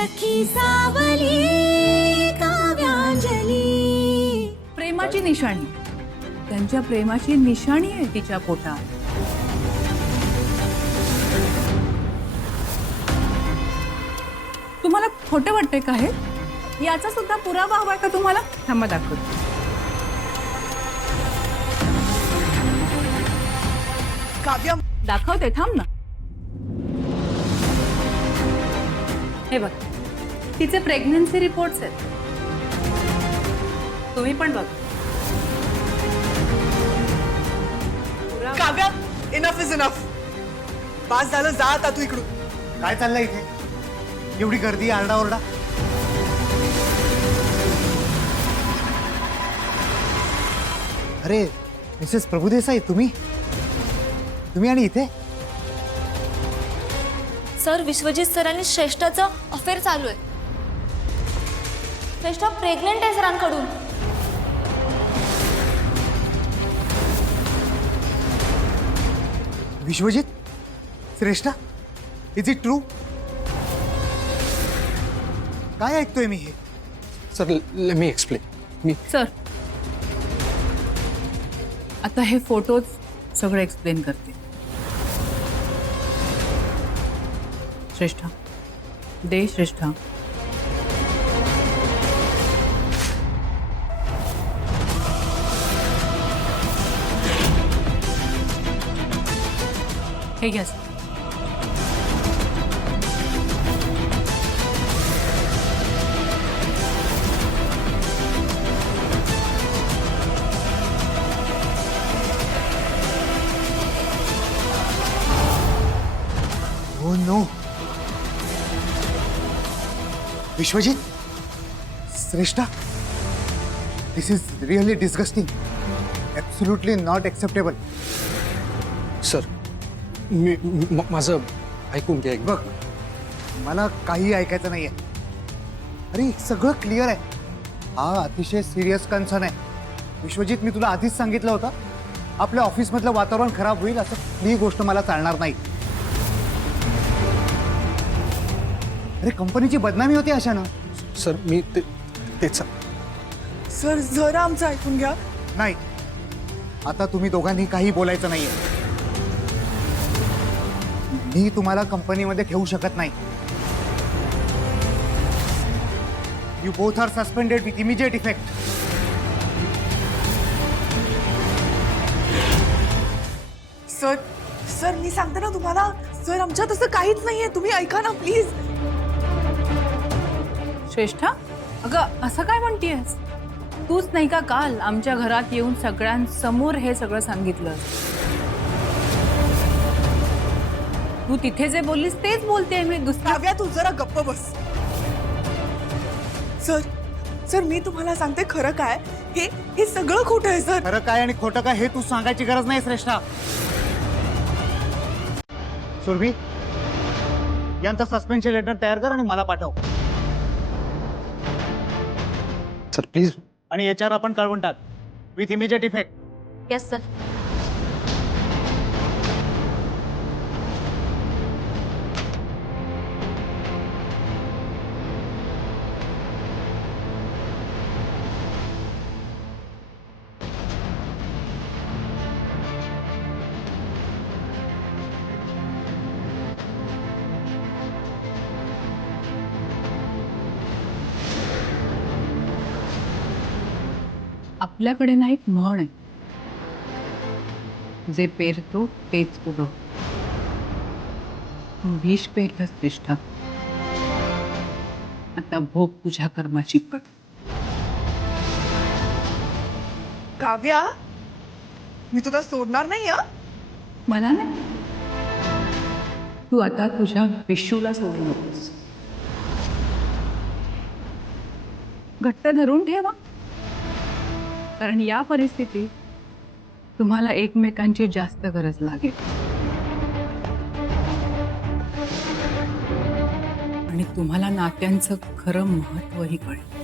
सखी सावली काव्यांजली. प्रेमाची निशाणी, त्यांच्या प्रेमाची निशाणी आहे तिच्या पोटात. तुम्हाला खोटं वाटतंय का हे? याचा सुद्धा पुरावा हवाय का तुम्हाला? थांबा दाखवते. काव्य, दाखवते, थांब ना. हे बघ, तिचे प्रेग्नन्सी रिपोर्ट्स आहेत. तुम्ही पण बघ. काव्य, इनफ इज इनफ. पास झालं, जा आता तू इकडून. काय चाललंय इथे? एवढी गर्दी, आरडाओरडा. अरे मिसेस प्रभुदेसाई, तुम्ही आणि इथे? सर, विश्वजित सरांनी श्रेष्ठाचं अफेअर चालू आहे. श्रेष्ठा प्रेग्नेंट आहे सरांकडून. Vishwajit? Shreshtha? Is it true? काय ऐकतोय मी हे? Sir, let me explain. Sir, आता हे फोटोज सगळं एक्सप्लेन करते. श्रेष्ठा दे. श्रेष्ठा, हे घ्या. Oh no. Vishwajit? Shreshtha? This is really disgusting. Absolutely not acceptable. Sir, माझं ऐकून घ्या. बघ, मला काही ऐकायचं नाहीये. अरे सगळं क्लिअर आहे. हा अतिशय सिरियस कन्सर्न आहे. विश्वजित, मी तुला आधीच सांगितलं होतं, आपल्या ऑफिसमधलं वातावरण खराब होईल, असं ही गोष्ट मला चालणार नाही. अरे कंपनीची बदनामी होती अशानं. सर, मी तेच. सर, जरा आमचं ऐकून घ्या. नाही, आता तुम्ही दोघांनी काही बोलायचं नाहीये. मी तुम्हाला कंपनीमध्ये ठेवू शकत नाही. You both are suspended with immediate effect. Sir, sir मी सांगते ना तुम्हाला. सर, आमच्यात असं काहीच नाहीये. तुम्ही ऐका ना प्लीज. श्रेष्ठा, अगं असं काय म्हणतीयस? तूच नाही का काल आमच्या घरात येऊन सगळ्यांसमोर हे सगळं सांगितलं? तू तिथे जे बोललीस तेच बोलते मी. दुसरा काव्या, तू जरा गप्प बस. सर, सर मी तुम्हाला सांगते खरं काय, हे सगळं खोटं आहे सर. खरं काय आणि खोटं काय हे तू सांगायची गरज नाही श्रेष्ठा. सुरभी, यांचं सस्पेन्शन लेटर तयार कर आणि मला पाठव. Sir please. आणि याच्यावर आपण कळवून टाक with immediate effect. Yes sir. आपल्याकडे ना एक म्हण आहे, जे पेरतो तेच उगव. विष पेरलं श्रेष्ठा. आता भोग तुझ्या कर्माची पड. काव्या, मी तुला सोडणार नाही हा. मला नाही, तू आता तुझ्या विशूला सोडू नकोस. घट्ट धरून ठेवा, कारण या परिस्थितीत तुम्हाला एकमेकांची जास्त गरज लागेल. आणि तुम्हाला नात्यांचं खरं महत्त्वही कळेल.